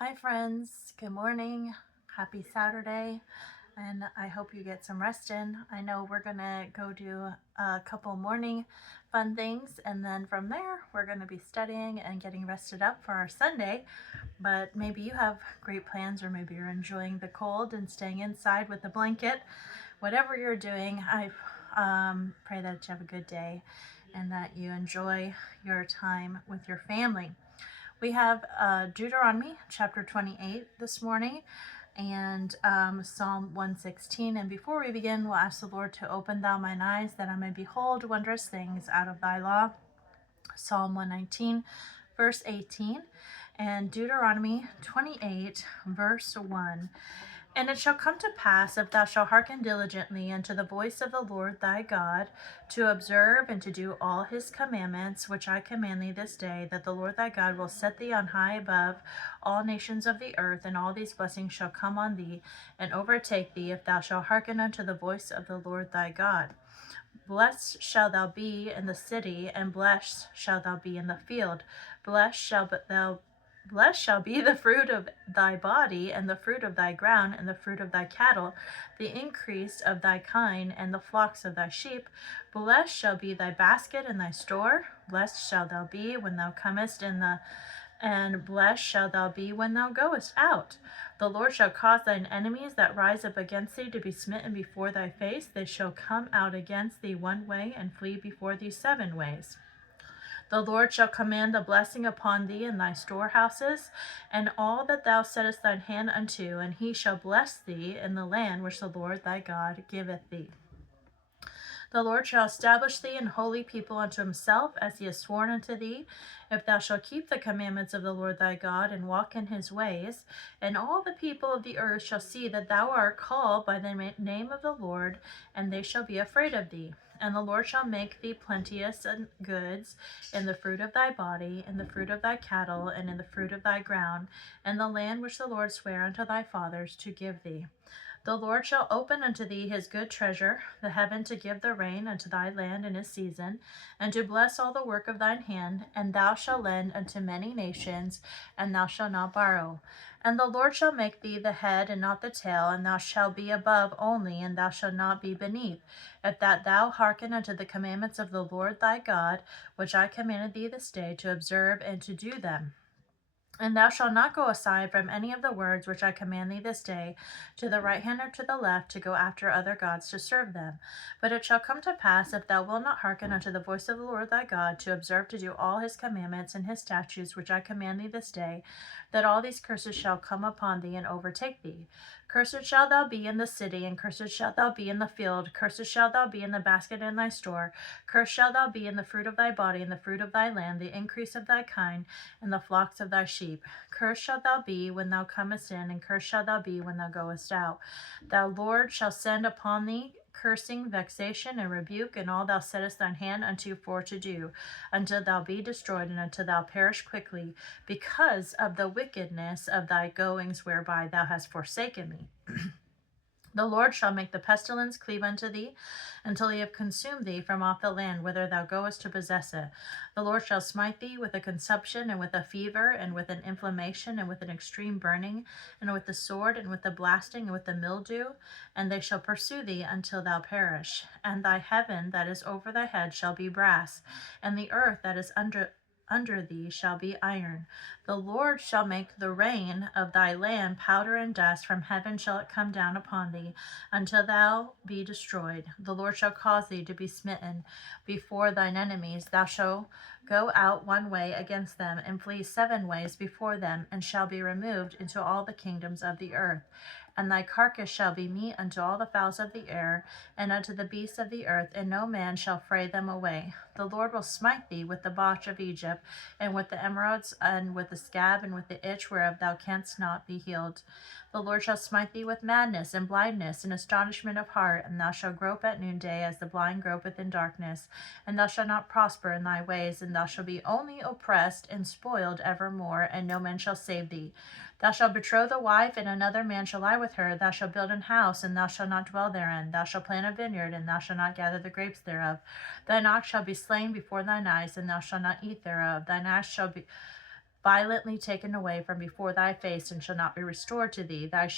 Hi friends, good morning, happy Saturday, and I hope you get some rest in. I know we're gonna go do a couple morning fun things, and then from there we're gonna be studying and getting rested up for our Sunday, but maybe you have great plans, or maybe you're enjoying the cold and staying inside with a blanket. Whatever you're doing, I pray that you have a good day and that you enjoy your time with your family. We have Deuteronomy chapter 28 this morning and Psalm 116. And before we begin, we'll ask the Lord to open thou mine eyes that I may behold wondrous things out of thy law. Psalm 119, verse 18, and Deuteronomy 28, verse 1. And it shall come to pass, if thou shalt hearken diligently unto the voice of the Lord thy God, to observe and to do all his commandments, which I command thee this day, that the Lord thy God will set thee on high above all nations of the earth, and all these blessings shall come on thee and overtake thee, if thou shalt hearken unto the voice of the Lord thy God. Blessed shalt thou be in the city, and blessed shalt thou be in the field. Blessed shall be the fruit of thy body, and the fruit of thy ground, and the fruit of thy cattle, the increase of thy kine, and the flocks of thy sheep. Blessed shall be thy basket and thy store. Blessed shalt thou be when thou comest in, and blessed shalt thou be when thou goest out. The Lord shall cause thine enemies that rise up against thee to be smitten before thy face. They shall come out against thee one way, and flee before thee 7 ways. The Lord shall command a blessing upon thee in thy storehouses, and all that thou settest thine hand unto, and he shall bless thee in the land which the Lord thy God giveth thee. The Lord shall establish thee an holy people unto himself, as he has sworn unto thee, if thou shalt keep the commandments of the Lord thy God, and walk in his ways. And all the people of the earth shall see that thou art called by the name of the Lord, and they shall be afraid of thee. And the Lord shall make thee plenteous in goods, in the fruit of thy body, in the fruit of thy cattle, and in the fruit of thy ground, and the land which the Lord sware unto thy fathers to give thee. The Lord shall open unto thee his good treasure, the heaven, to give the rain unto thy land in his season, and to bless all the work of thine hand. And thou shalt lend unto many nations, and thou shalt not borrow. And the Lord shall make thee the head and not the tail, and thou shalt be above only, and thou shalt not be beneath, if that thou hearken unto the commandments of the Lord thy God, which I commanded thee this day, to observe and to do them. And thou shalt not go aside from any of the words which I command thee this day, to the right hand or to the left, to go after other gods to serve them. But it shall come to pass, if thou wilt not hearken unto the voice of the Lord thy God, to observe to do all his commandments and his statutes which I command thee this day, that all these curses shall come upon thee and overtake thee. Cursed shalt thou be in the city, and cursed shalt thou be in the field. Cursed shalt thou be in the basket and thy store. Cursed shalt thou be in the fruit of thy body, and the fruit of thy land, the increase of thy kine, and the flocks of thy sheep. Cursed shalt thou be when thou comest in, and cursed shalt thou be when thou goest out. Thou Lord shall send upon thee cursing, vexation, and rebuke, and all thou settest thine hand unto for to do, until thou be destroyed, and until thou perish quickly, because of the wickedness of thy goings whereby thou hast forsaken me. The Lord shall make the pestilence cleave unto thee, until he have consumed thee from off the land whither thou goest to possess it. The Lord shall smite thee with a consumption, and with a fever, and with an inflammation, and with an extreme burning, and with the sword, and with the blasting, and with the mildew, and they shall pursue thee until thou perish. And thy heaven that is over thy head shall be brass, and the earth that is under thee shall be iron. The Lord shall make the rain of thy land powder and dust. From heaven shall it come down upon thee, until thou be destroyed. The Lord shall cause thee to be smitten before thine enemies. Thou shalt go out one way against them, and flee 7 ways before them, and shall be removed into all the kingdoms of the earth. And thy carcass shall be meat unto all the fowls of the air, and unto the beasts of the earth, and no man shall fray them away. The Lord will smite thee with the botch of Egypt, and with the emerods, and with the scab, and with the itch whereof thou canst not be healed. The Lord shall smite thee with madness, and blindness, and astonishment of heart, and thou shalt grope at noonday, as the blind gropeth in darkness. And thou shalt not prosper in thy ways, and thou shalt be only oppressed and spoiled evermore, and no man shall save thee. Thou shalt betroth a wife, and another man shall lie with her. Thou shalt build an house, and thou shalt not dwell therein. Thou shalt plant a vineyard, and thou shalt not gather the grapes thereof. Thine ox shall be slain before thine eyes, and thou shalt not eat thereof. Thine ass shall be violently taken away from before thy face, and shall not be restored to thee. Thy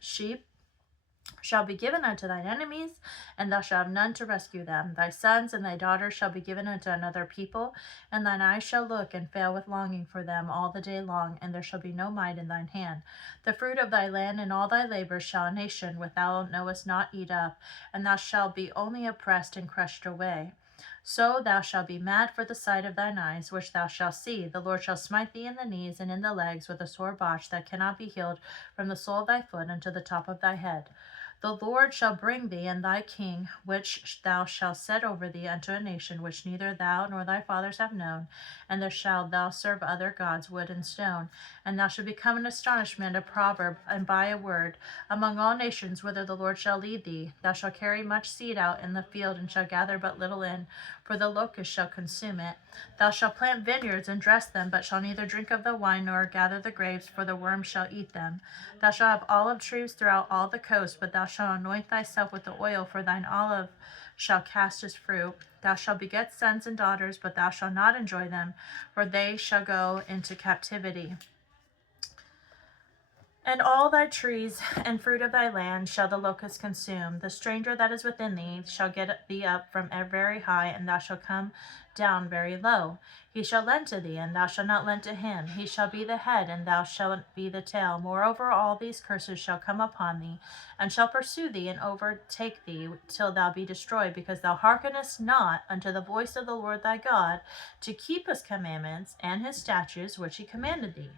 sheep shall be given unto thine enemies, and thou shalt have none to rescue them. Thy sons and thy daughters shall be given unto another people, and thine eyes shall look and fail with longing for them all the day long, and there shall be no might in thine hand. The fruit of thy land and all thy labors shall a nation which thou knowest not eat up, and thou shalt be only oppressed and crushed away. So thou shalt be mad for the sight of thine eyes, which thou shalt see. The Lord shall smite thee in the knees and in the legs with a sore botch that cannot be healed from the sole of thy foot unto the top of thy head. The Lord shall bring thee and thy king, which thou shalt set over thee, unto a nation which neither thou nor thy fathers have known, and there shalt thou serve other gods, wood and stone. And thou shalt become an astonishment, a proverb, and by a word, among all nations whither the Lord shall lead thee. Thou shalt carry much seed out in the field, and shalt gather but little in, for the locust shall consume it. Thou shalt plant vineyards and dress them, but shalt neither drink of the wine nor gather the grapes, for the worm shall eat them. Thou shalt have olive trees throughout all the coast, but thou shalt anoint thyself with the oil, for thine olive shall cast his fruit. Thou shalt beget sons and daughters, but thou shalt not enjoy them, for they shall go into captivity. And all thy trees and fruit of thy land shall the locust consume. The stranger that is within thee shall get thee up from very high, and thou shalt come down very low. He shall lend to thee, and thou shalt not lend to him. He shall be the head, and thou shalt be the tail. Moreover, all these curses shall come upon thee, and shall pursue thee, and overtake thee, till thou be destroyed, because thou hearkenest not unto the voice of the Lord thy God, to keep his commandments and his statutes which he commanded thee.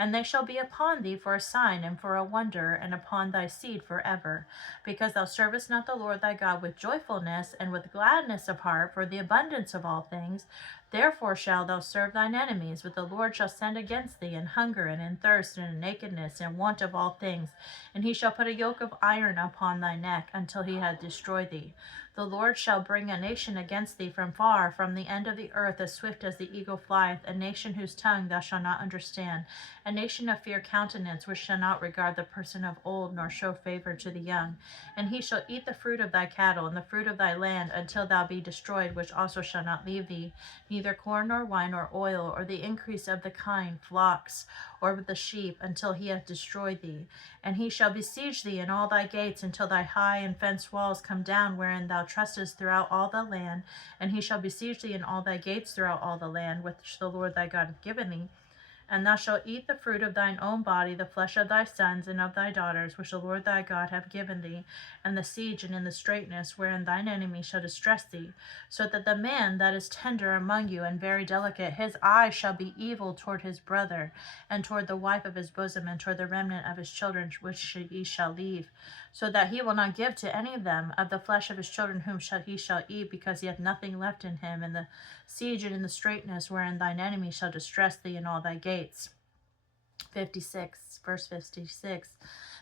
And they shall be upon thee for a sign and for a wonder, and upon thy seed forever, because thou servest not the Lord thy God with joyfulness and with gladness of heart for the abundance of all things. Therefore shalt thou serve thine enemies, but the Lord shall send against thee in hunger and in thirst and in nakedness and want of all things. And he shall put a yoke of iron upon thy neck, until he had destroyed thee. The Lord shall bring a nation against thee from far, from the end of the earth, as swift as the eagle flieth, a nation whose tongue thou shalt not understand, a nation of fair countenance, which shall not regard the person of old, nor show favor to the young. And he shall eat the fruit of thy cattle, and the fruit of thy land, until thou be destroyed, which also shall not leave thee, neither corn nor wine or oil, or the increase of the kine, flocks, or the sheep, until he hath destroyed thee. And he shall besiege thee in all thy gates, until thy high and fenced walls come down, wherein thou trustest throughout all the land. And he shall besiege thee in all thy gates throughout all the land, which the Lord thy God hath given thee. And thou shalt eat the fruit of thine own body, the flesh of thy sons and of thy daughters, which the Lord thy God hath given thee, in the siege and in the straitness, wherein thine enemy shall distress thee. So that the man that is tender among you and very delicate, his eye shall be evil toward his brother, and toward the wife of his bosom, and toward the remnant of his children, which he shall leave. So that he will not give to any of them of the flesh of his children whom he shall eat, because he hath nothing left in him, in the siege and in the straitness, wherein thine enemy shall distress thee in all thy gates. 56, verse 56.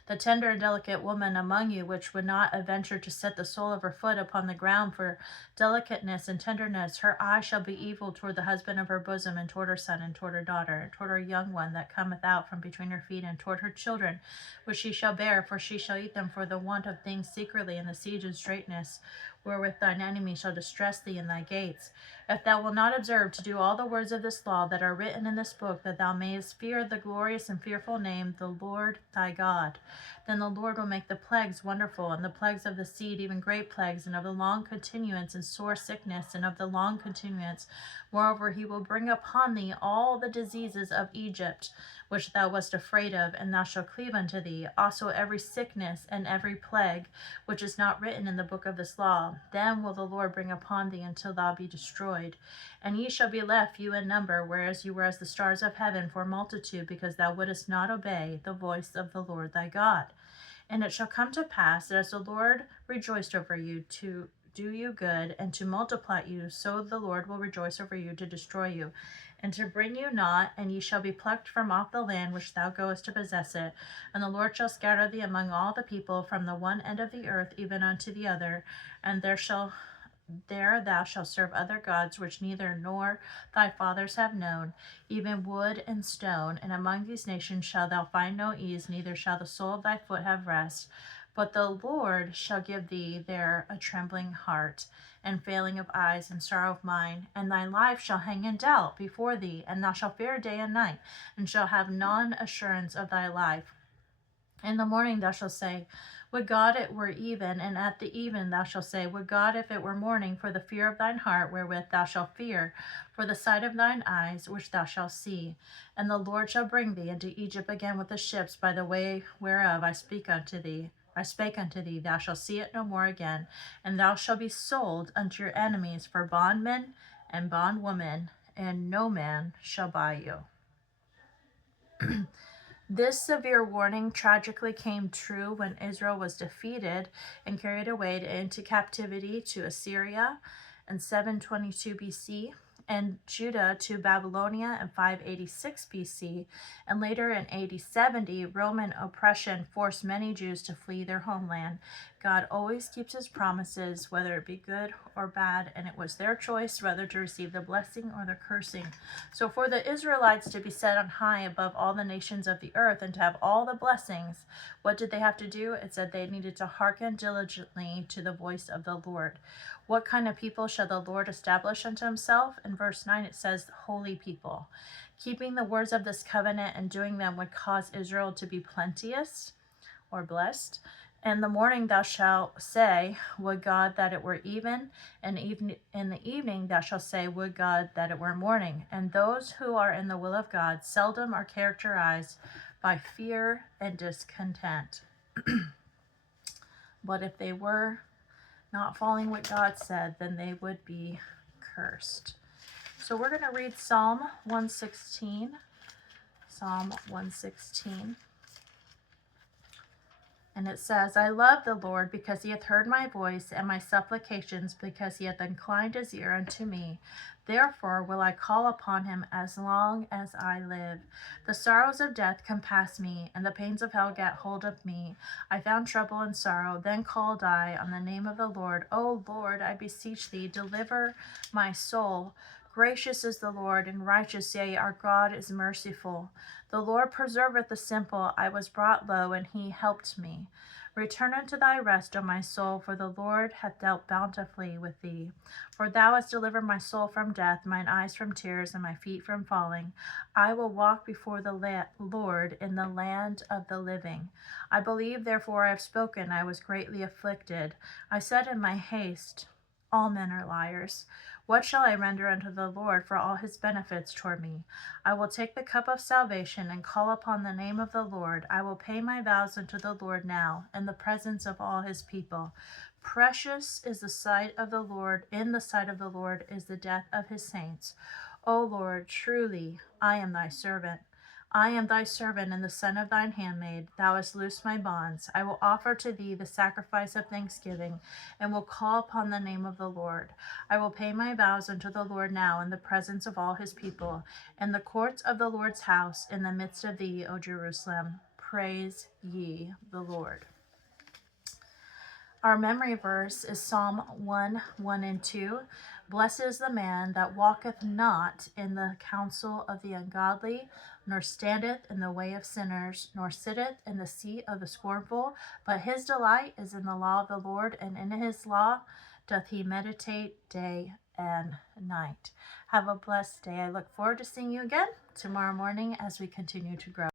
The tender and delicate woman among you, which would not adventure to set the sole of her foot upon the ground for delicateness and tenderness, her eye shall be evil toward the husband of her bosom, and toward her son, and toward her daughter, and toward her young one that cometh out from between her feet, and toward her children, which she shall bear, for she shall eat them for the want of things secretly, in the siege and straitness, wherewith thine enemy shall distress thee in thy gates. If thou wilt not observe to do all the words of this law that are written in this book, that thou mayest fear the glorious and fearful name, the Lord thy God, then the Lord will make the plagues wonderful, and the plagues of the seed, even great plagues, and of the long continuance, and sore sickness, and of the long continuance. Moreover, he will bring upon thee all the diseases of Egypt, which thou wast afraid of, and thou shalt cleave unto thee, also every sickness and every plague, which is not written in the book of this law. Then will the Lord bring upon thee until thou be destroyed. And ye shall be left few in number, whereas you were as the stars of heaven for multitude, because thou wouldest not obey the voice of the Lord thy God. And it shall come to pass that as the Lord rejoiced over you to do you good and to multiply you, so the Lord will rejoice over you to destroy you, and to bring you not, and ye shall be plucked from off the land which thou goest to possess it. And the Lord shall scatter thee among all the people, from the one end of the earth even unto the other, and there thou shalt serve other gods, which neither nor thy fathers have known, even wood and stone. And among these nations shalt thou find no ease, neither shall the sole of thy foot have rest. But the Lord shall give thee there a trembling heart, and failing of eyes, and sorrow of mind, and thy life shall hang in doubt before thee, and thou shalt fear day and night, and shall have none assurance of thy life. In the morning thou shalt say, Would God it were even, and at the even thou shalt say, Would God if it were morning, for the fear of thine heart wherewith thou shalt fear, for the sight of thine eyes which thou shalt see. And the Lord shall bring thee into Egypt again with the ships by the way whereof I spake unto thee, thou shalt see it no more again, and thou shalt be sold unto your enemies for bondmen and bondwomen, and no man shall buy you. This severe warning tragically came true when Israel was defeated and carried away into captivity to Assyria in 722 BC, and Judah to Babylonia in 586 BC, and later in AD 70, Roman oppression forced many Jews to flee their homeland. God always keeps his promises, whether it be good or bad, and it was their choice whether to receive the blessing or the cursing. So for the Israelites to be set on high above all the nations of the earth and to have all the blessings, what did they have to do? It said they needed to hearken diligently to the voice of the Lord. What kind of people shall the Lord establish unto himself? In verse 9 it says, holy people. Keeping the words of this covenant and doing them would cause Israel to be plenteous or blessed. In the morning thou shalt say, Would God that it were even, and in the evening thou shalt say, Would God that it were morning. And those who are in the will of God seldom are characterized by fear and discontent. But if they were not following what God said, then they would be cursed. So we're going to read Psalm 116. Psalm 116. And it says, I love the Lord because he hath heard my voice and my supplications, because he hath inclined his ear unto me. Therefore will I call upon him as long as I live. The sorrows of death compassed me, and the pains of hell gat hold of me. I found trouble and sorrow. Then called I on the name of the Lord. O Lord, I beseech thee, deliver my soul. Gracious is the Lord, and righteous, yea, our God is merciful. The Lord preserveth the simple. I was brought low, and he helped me. Return unto thy rest, O my soul, for the Lord hath dealt bountifully with thee. For thou hast delivered my soul from death, mine eyes from tears, and my feet from falling. I will walk before the Lord in the land of the living. I believe, therefore I have spoken. I was greatly afflicted. I said in my haste, All men are liars. What shall I render unto the Lord for all his benefits toward me? I will take the cup of salvation and call upon the name of the Lord. I will pay my vows unto the Lord now, in the presence of all his people. Precious is the sight of the Lord, in the sight of the Lord is the death of his saints. O Lord, truly I am thy servant. I am thy servant and the son of thine handmaid. Thou hast loosed my bonds. I will offer to thee the sacrifice of thanksgiving, and will call upon the name of the Lord. I will pay my vows unto the Lord now in the presence of all his people, in the courts of the Lord's house, in the midst of thee, O Jerusalem. Praise ye the Lord. Our memory verse is Psalm 1, and 2. Blessed is the man that walketh not in the counsel of the ungodly, nor standeth in the way of sinners, nor sitteth in the seat of the scornful, but his delight is in the law of the Lord, and in his law doth he meditate day and night. Have a blessed day. I look forward to seeing you again tomorrow morning as we continue to grow.